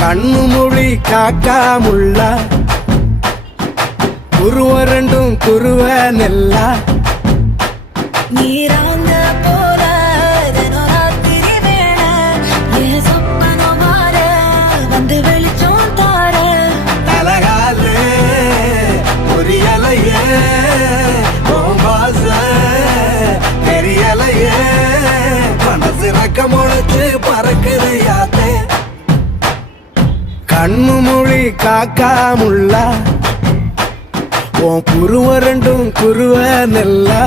கண்ணு மொழி காக்காமுள்ள குருவ ரெண்டும் குருவ நெல்லா நீராங்க போல ராத்திரி வேள என் சொப்பனோ மாற வந்து வெளிச்சம் தார தலகாலே புரியலையே ஓம்பாச தெரியலையே மனசு ரக்க முளைச்சு பறக்குது யாத்தே கண்ணு மொழி காக்காமுள்ள உன் குருவ ரெண்டும் குருவ நெல்லா